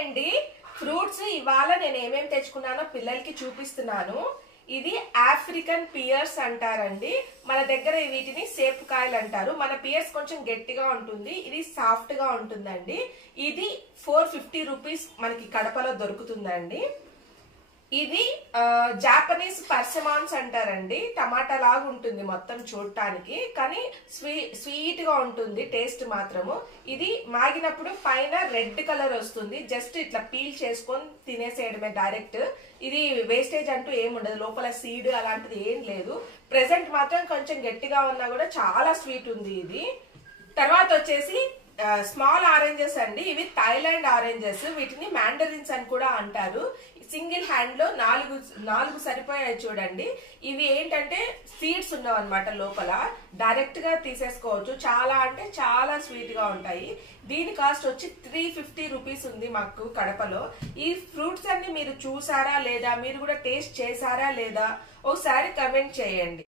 అండి ఫ్రూట్స్ ఇవాళ నేను ఏమేం తెచ్చుకున్నానో పిల్లలకి చూపిస్తున్నాను. ఇది ఆఫ్రికన్ పియర్స్ అంటారండి. మన దగ్గర వీటిని సేపుకాయలు అంటారు. మన పియర్స్ కొంచెం గట్టిగా ఉంటుంది, ఇది సాఫ్ట్ గా ఉంటుందండి. ఇది 450 రూపీస్ మనకి కడపలో దొరుకుతుందండి. ఇది జాపనీస్ పర్సిమాన్స్ అంటారండి. టమాటా లాగా ఉంటుంది మొత్తం చూడటానికి, కానీ స్వీట్ గా ఉంటుంది టేస్ట్ మాత్రము. ఇది మాగినప్పుడు పైన రెడ్ కలర్ వస్తుంది. జస్ట్ ఇట్లా పీల్ చేసుకొని తినేసేయడమే డైరెక్ట్. ఇది వేస్టేజ్ అంటూ ఏం ఉండదు, లోపల సీడ్ అలాంటిది ఏం లేదు. ప్రెసెంట్ మాత్రం కొంచెం గట్టిగా ఉన్నా కూడా చాలా స్వీట్ ఉంది ఇది. తర్వాత వచ్చేసి స్మాల్ ఆరెంజెస్ అండి. ఇవి థాయిలాండ్ ఆరెంజెస్. వీటిని మ్యాండరిన్స్ అని కూడా అంటారు. సింగిల్ హ్యాండ్ లో నాలుగు సరిపోయాయి చూడండి. ఇవి ఏంటంటే సీడ్స్ ఉన్నావు అనమాట లోపల, డైరెక్ట్ గా తీసేసుకోవచ్చు. చాలా అంటే చాలా స్వీట్ గా ఉంటాయి. దీని కాస్ట్ వచ్చి 350 రూపీస్ ఉంది మాకు కడపలో. ఈ ఫ్రూట్స్ అన్ని మీరు చూసారా లేదా, మీరు కూడా టేస్ట్ చేశారా లేదా ఒకసారి కమెంట్ చేయండి.